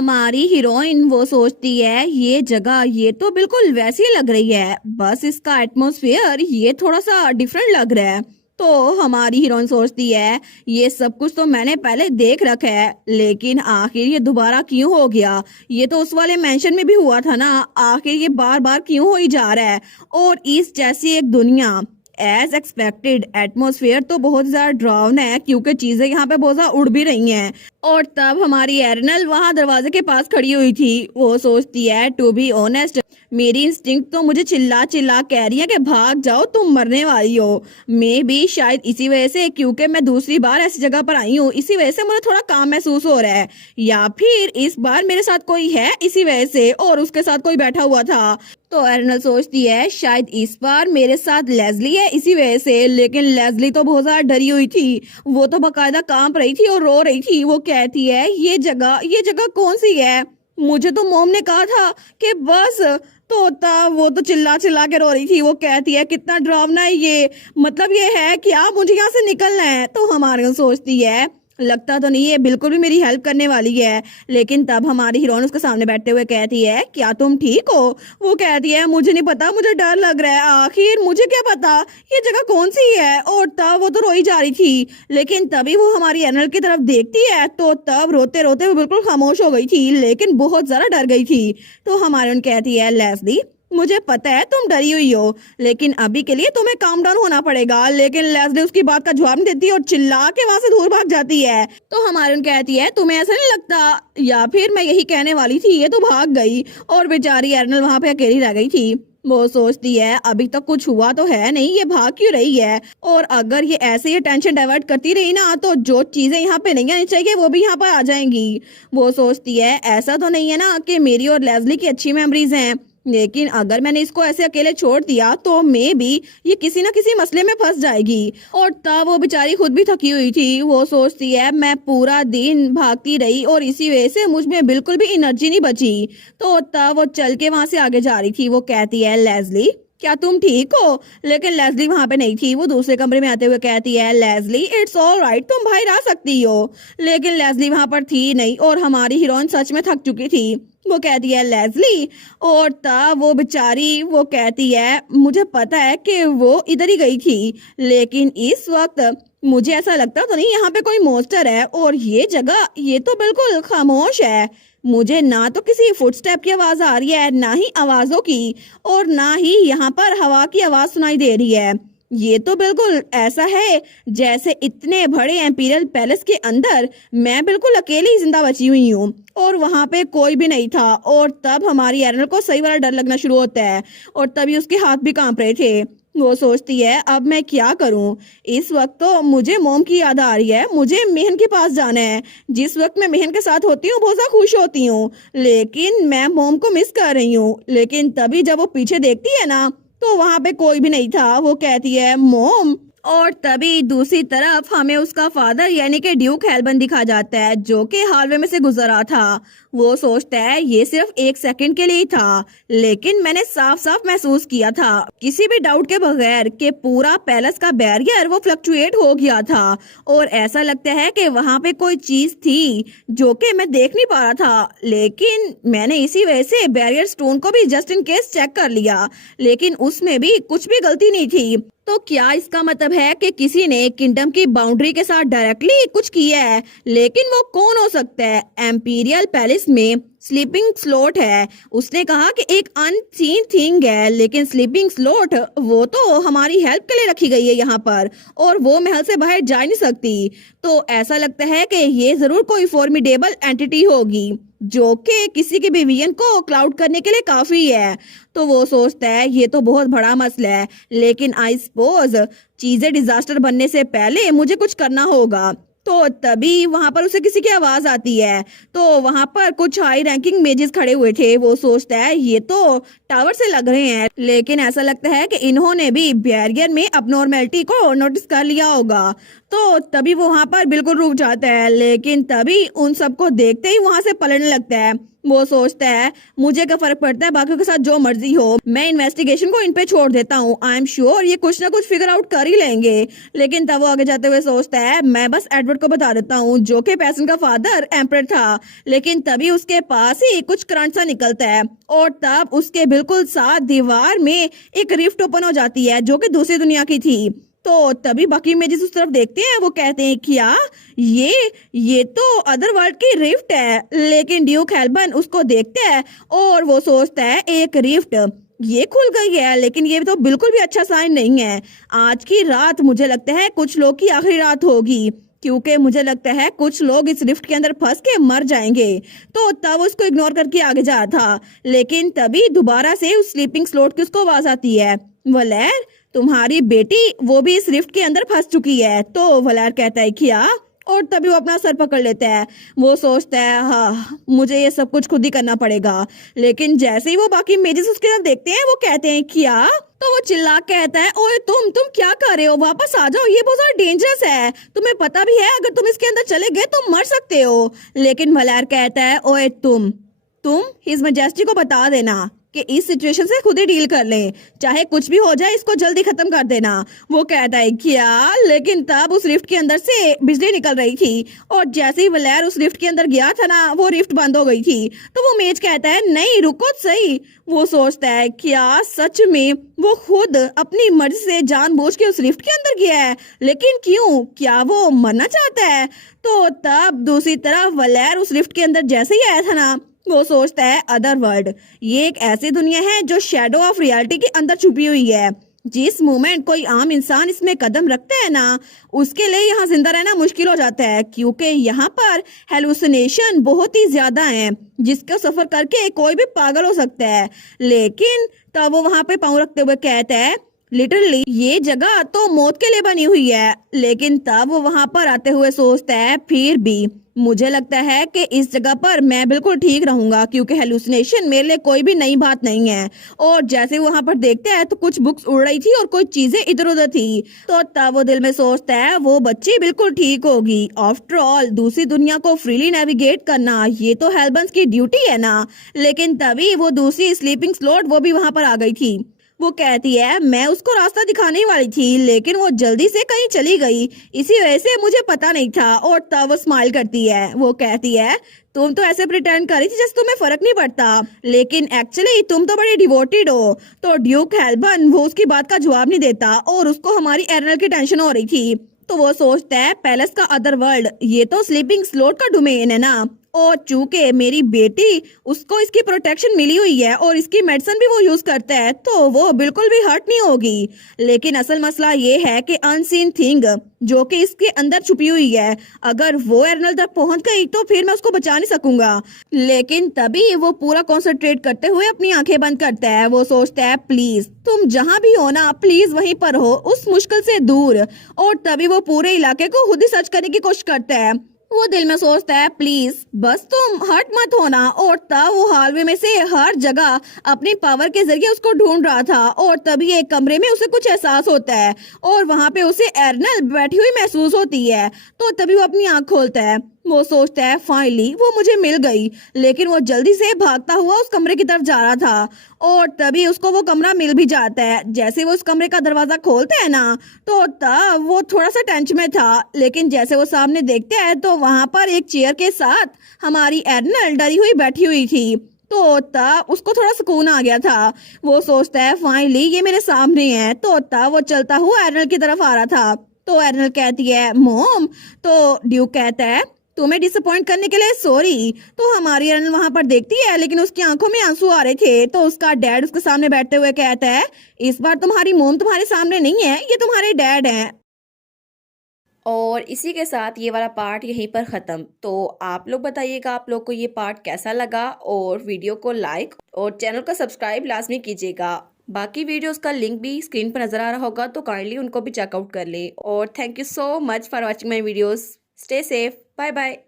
हमारी हीरोइन वो सोचती है ये जगह ये तो बिल्कुल वैसी लग रही है, बस इसका एटमॉस्फेयर ये थोड़ा सा डिफरेंट लग रहा है। तो हमारी हीरोइन सोचती है ये सब कुछ तो मैंने पहले देख रखा है, लेकिन आखिर ये दोबारा क्यों हो गया। ये तो उस वाले मेंशन में भी हुआ था ना, आखिर ये बार बार क्यों हो ही जा रहा है। और इस जैसी एक दुनिया, एज एक्सपेक्टेड एटमॉस्फेयर तो बहुत ज्यादा डरावना है क्योंकि चीजें यहाँ पे बहुत ज्यादा उड़ भी रही हैं। और तब हमारी एरनल वहां दरवाजे के पास खड़ी हुई थी। वो सोचती है टू बी ऑनेस्ट मेरी इंस्टिंक्ट तो मुझे चिल्ला चिल्ला कह रही है कि भाग जाओ तुम मरने वाली हो। मे भी शायद इसी वजह से, क्योंकि मैं दूसरी बार ऐसी जगह पर आई हूँ, इसी वजह से मुझे थोड़ा काम महसूस हो रहा है, या फिर इस बार मेरे साथ कोई है इसी वजह से और उसके साथ कोई बैठा हुआ था। तो एरनल सोचती है शायद इस बार मेरे साथ लेस्ली है इसी वजह से, लेकिन लेस्ली तो बहुत ज्यादा डरी हुई थी। वो तो बकायदा कांप रही थी और रो रही थी। वो कहती है ये जगह कौन सी है। मुझे तो मोम ने कहा था कि बस तोता। वो तो चिल्ला चिल्ला के रो रही थी। वो कहती है कितना डरावना है ये, मतलब ये है क्या मुझे यहाँ से निकलना है। तो हमारी सोचती है लगता तो नहीं है बिल्कुल भी मेरी हेल्प करने वाली है। लेकिन तब हमारी हीरोइन उसके सामने बैठते हुए कहती है क्या तुम ठीक हो। वो कहती है मुझे नहीं पता, मुझे डर लग रहा है, आखिर मुझे क्या पता ये जगह कौन सी है। और तब वो तो रोई जा रही थी, लेकिन तभी वो हमारी एनल की तरफ देखती है तो तब रोते रोते वो बिल्कुल खामोश हो गई थी, लेकिन बहुत ज्यादा डर गई थी। तो हमारी उन कहती है लेस्ली मुझे पता है तुम डरी हुई हो, लेकिन अभी के लिए तुम्हें काम डाउन होना पड़ेगा। लेकिन लेस्ली उसकी बात का जवाब नहीं देती और चिल्ला के वहां से दूर भाग जाती है। तो हमारी कहती है तुम्हें ऐसा नहीं लगता, या फिर मैं यही कहने वाली थी ये तो भाग गई। और बेचारी एरनल वहां पे अकेली रह गई थी। वो सोचती है अभी तक कुछ हुआ तो है नहीं, ये भाग क्यों रही है। और अगर ये ऐसे ही टेंशन डाइवर्ट करती रही ना तो जो चीजें यहाँ पे नहीं आनी चाहिए वो भी यहाँ पर आ जाएंगी। वो सोचती है ऐसा तो नहीं है ना कि मेरी और लेस्ली की अच्छी मेमोरीज हैं, लेकिन अगर मैंने इसको ऐसे अकेले छोड़ दिया तो मे भी ये किसी ना किसी मसले में फंस जाएगी। और तब वो बेचारी खुद भी थकी हुई थी। वो सोचती है मैं पूरा दिन भागती रही और इसी वजह से मुझ में बिल्कुल भी एनर्जी नहीं बची। तो तब वो चल के वहां से आगे जा रही थी। वो कहती है लेस्ली क्या तुम ठीक हो। लेकिन लेस्ली वहां पे नहीं थी। वो दूसरे कमरे में आते हुए कहती है लेस्ली इट्स ऑल राइट तुम बाहर आ सकती हो। लेकिन लेस्ली वहां पर थी नहीं और हमारी हीरोइन सच में थक चुकी थी। वो कहती है लेस्ली, और तब वो बेचारी वो कहती है मुझे पता है कि वो इधर ही गई थी, लेकिन इस वक्त मुझे ऐसा लगता तो नहीं यहाँ पे कोई मॉन्स्टर है। और ये जगह ये तो बिल्कुल खामोश है, मुझे ना तो किसी फुटस्टेप की आवाज आ रही है, ना ही आवाजों की, और ना ही यहाँ पर हवा की आवाज सुनाई दे रही है। ये तो बिल्कुल ऐसा है जैसे इतने बड़े एम्पीरियल पैलेस के अंदर मैं बिल्कुल अकेली जिंदा बची हुई हूँ और वहां पे कोई भी नहीं था। और तब हमारी एरनल को सही वाला डर लगना शुरू होता है और तभी उसके हाथ भी कांप रहे थे। वो सोचती है अब मैं क्या करूं। इस वक्त तो मुझे मोम की याद आ रही है, मुझे मेहन के पास जाना है। जिस वक्त मैं मेहन के साथ होती हूँ बहुत ज्यादा खुश होती हूँ, लेकिन मैं मोम को मिस कर रही हूँ। लेकिन तभी जब वो पीछे देखती है ना तो वहां पे कोई भी नहीं था। वो कहती है मोम, और तभी दूसरी तरफ हमें उसका फादर यानी कि ड्यूक हेल्बन दिखा जाता है जो कि हालवे में से गुजरा था। वो सोचता है ये सिर्फ एक सेकंड के लिए ही था, लेकिन मैंने साफ साफ महसूस किया था किसी भी डाउट के बगैर कि पूरा पैलेस का बैरियर वो फ्लक्चुएट हो गया था। और ऐसा लगता है कि वहां पे कोई चीज थी जो कि मैं देख नहीं पा रहा था, लेकिन मैंने इसी वजह से बैरियर स्टोन को भी जस्ट इन केस चेक कर लिया, लेकिन उसमें भी कुछ भी गलती नहीं थी। तो क्या इसका मतलब है कि किसी ने किंगडम की बाउंड्री के साथ डायरेक्टली कुछ किया है, लेकिन वो कौन हो सकता है। एम्पीरियल पैलेस में स्लीपिंग स्लॉट है, उसने कहा कि एक अनसीन थिंग है, लेकिन स्लीपिंग स्लॉट वो तो हमारी हेल्प के लिए रखी गई है यहाँ पर और वो महल से बाहर जा नहीं सकती। तो ऐसा लगता है कि ये जरूर कोई फॉर्मिडेबल एंटिटी होगी जो कि किसी के भी विजन को क्लाउड करने के लिए काफी है। तो वो सोचता है ये तो बहुत बड़ा मसला है, लेकिन आई सपोज चीजें डिजास्टर बनने से पहले मुझे कुछ करना होगा। तो तभी वहां पर उसे किसी की आवाज आती है। तो वहां पर कुछ हाई रैंकिंग मेजेस खड़े हुए थे। वो सोचता है ये तो टावर से लग रहे हैं, लेकिन ऐसा लगता है कि इन्होंने भी बैरियर में अबनॉर्मेलिटी को नोटिस कर लिया होगा। तो तभी वो वहां पर बिल्कुल रुक जाता है, लेकिन तभी उन सबको देखते ही वहां से पलटने लगता है। वो सोचता है मुझे क्या फर्क पड़ता है, बाकियों के साथ जो मर्जी हो, मैं इन्वेस्टिगेशन को इन पे छोड़ देता हूँ। आई एम श्योर ये कुछ ना कुछ फिगर आउट कर ही लेंगे। लेकिन तब वो आगे जाते हुए सोचता है मैं बस एडवर्ड को बता देता हूँ, जो कि पैसन का फादर एम्परर था। लेकिन तभी उसके पास ही कुछ करंट सा निकलता है और तब उसके बिल्कुल साथ दीवार में एक रिफ्ट ओपन हो जाती है, जो कि दूसरी दुनिया की थी। तो तभी बाकी इमेजेस उस तरफ देखते हैं, वो कहते हैं क्या ये तो अदर वर्ल्ड की रिफ्ट है। लेकिन ड्यूक हेल्बन उसको देखता है और वो सोचता है एक रिफ्ट ये खुल गई है, लेकिन ये तो बिल्कुल भी अच्छा साइन नहीं है। आज की रात मुझे लगता है कुछ लोग की आखिरी रात होगी, क्योंकि मुझे लगता है कुछ लोग इस रिफ्ट के अंदर फंस के मर जाएंगे। तो तब उसको इग्नोर करके आगे जा था, लेकिन तभी दोबारा से उस स्लीपिंग स्लॉट की उसको आवाज आती है, वलेर तुम्हारी बेटी वो भी इस रिफ्ट के अंदर फंस चुकी है। तो वलेर कहता है क्या, और तभी वो अपना सर पकड़ लेता है। वो सोचता है हाँ मुझे ये सब कुछ खुद ही करना पड़ेगा। लेकिन जैसे ही वो बाकी इमेजेस उसके साथ देखते हैं, वो कहते हैं क्या, तो वो चिल्ला कहता है ओए तुम क्या कर रहे हो, वापस आ जाओ, ये बहुत ज्यादा डेंजरस है, तुम्हें पता भी है अगर तुम इसके अंदर चले गए तो मर सकते हो। लेकिन वलेर कहता है ओए तुम हिज मैजेस्टी को बता देना कि इस सिचुएशन से खुद ही डील कर लें, चाहे कुछ भी हो जाए इसको जल्दी खत्म कर देना। वो कहता है क्या, लेकिन तब उस रिफ्ट के अंदर से बिजली निकल रही थी और जैसे ही वलेर उस रिफ्ट के अंदर गया था ना, वो रिफ्ट बंद हो गई थी। तो वो मेज कहता है नहीं रुको सही। वो सोचता है क्या सच में वो खुद अपनी मर्जी से जानबूझ के उस रिफ्ट के अंदर गया है, लेकिन क्यों, क्या वो मरना चाहता है। तो तब दूसरी तरफ वलेर उस रिफ्ट के अंदर जैसे ही आया था ना, वो सोचता है अदर वर्ल्ड ये एक ऐसी दुनिया है जो शेडो ऑफ रियलिटी के अंदर छुपी हुई है। जिस मोमेंट कोई आम इंसान इसमें कदम रखता है ना, उसके लिए यहाँ जिंदा रहना मुश्किल हो जाता है, क्योंकि यहाँ पर हेलुसिनेशन बहुत ही ज्यादा है, जिसको सफर करके कोई भी पागल हो सकता है। लेकिन तब वो वहां पे पाँव रखते हुए कहता है लिटरली ये जगह तो मौत के लिए बनी हुई है। लेकिन तब वो वहां पर आते हुए सोचता है फिर भी मुझे लगता है कि इस जगह पर मैं बिल्कुल ठीक रहूंगा, क्योंकि हेलुसिनेशन मेरे लिए कोई भी नई बात नहीं है। और जैसे वहां पर देखते हैं तो कुछ बुक्स उड़ रही थी और कुछ चीजें इधर उधर थी। तो तब वो दिल में सोचता है वो बच्ची बिल्कुल ठीक होगी, आफ्टर ऑल दूसरी दुनिया को फ्रीली नेविगेट करना ये तो हेल्बन्स की ड्यूटी है ना। लेकिन तभी वो दूसरी स्लीपिंग स्लॉट वो भी वहां पर आ गई थी। वो कहती है मैं उसको रास्ता दिखाने ही वाली थी, लेकिन वो जल्दी से कहीं चली गई, इसी वजह से मुझे पता नहीं था। और तब वो स्माइल करती है, वो कहती है तुम तो ऐसे प्रिटेंड कर रही थी जैसे तुम्हें फर्क नहीं पड़ता, लेकिन एक्चुअली तुम तो बड़ी डिवोटेड हो। तो ड्यूक हेल्बन वो उसकी बात का जवाब नहीं देता और उसको हमारी एरनल की टेंशन हो रही थी। तो वो सोचता है पैलेस का अदर वर्ल्ड ये तो स्लीपिंग स्लॉट का डोमेन है ना, और चूंकि मेरी बेटी उसको इसकी प्रोटेक्शन मिली हुई है और इसकी मेडिसिन भी वो यूज करता है, तो वो बिल्कुल भी हर्ट नहीं होगी। लेकिन असल मसला ये है कि अनसीन थिंग जो कि इसके अंदर छुपी हुई है, अगर वो एरनल तक पहुंच गई तो फिर मैं उसको बचा नहीं सकूंगा। लेकिन तभी वो पूरा कॉन्सेंट्रेट करते हुए अपनी आंखें बंद करता है। वो सोचता है प्लीज तुम जहां भी हो ना, प्लीज वहीं पर हो, उस मुश्किल से दूर। और तभी वो पूरे इलाके को खुद ही सर्च करने की कोशिश करता है। वो दिल में सोचता है प्लीज बस तुम हर्ट मत होना। और तब वो हालवे में से हर जगह अपनी पावर के जरिए उसको ढूंढ रहा था और तभी एक कमरे में उसे कुछ एहसास होता है और वहां पे उसे एरनल बैठी हुई महसूस होती है। तो तभी वो अपनी आंख खोलता है। वो सोचता है फाइनली वो मुझे मिल गई। लेकिन वो जल्दी से भागता हुआ उस कमरे की तरफ जा रहा था और तभी उसको वो कमरा मिल भी जाता है। जैसे वो उस कमरे का दरवाजा खोलते हैं ना, तो तब वो थोड़ा सा टेंशन में था, लेकिन जैसे वो सामने देखते हैं तो वहां पर एक चेयर के साथ हमारी एरनल डरी हुई बैठी हुई थी। तो तब उसको थोड़ा सुकून आ गया था। वो सोचता है फाइनली ये मेरे सामने है। तो तब वो चलता हुआ एरनल की तरफ आ रहा था। तो एरनल कहती है मॉम। तो ड्यूक कहता है तुम्हें डिसअपॉइंट करने के लिए सॉरी। तो हमारी एरनल वहां पर देखती है, लेकिन उसकी आंखों में आंसू आ रहे थे। तो उसका डैड उसके सामने बैठते हुए कहता है इस बार तुम्हारी मॉम तुम्हारे सामने नहीं है, ये तुम्हारे डैड हैं। और इसी के साथ ये वाला पार्ट यहीं पर ख़त्म। तो आप लोग बताइएगा आप लोग को ये पार्ट कैसा लगा, और वीडियो को लाइक और चैनल को सब्सक्राइब लाजमी कीजिएगा। बाकी वीडियोस का लिंक भी स्क्रीन पर नज़र आ रहा होगा, तो काइंडली उनको भी चेकआउट कर लें। और thank you so much for watching my videos. Stay safe, bye bye.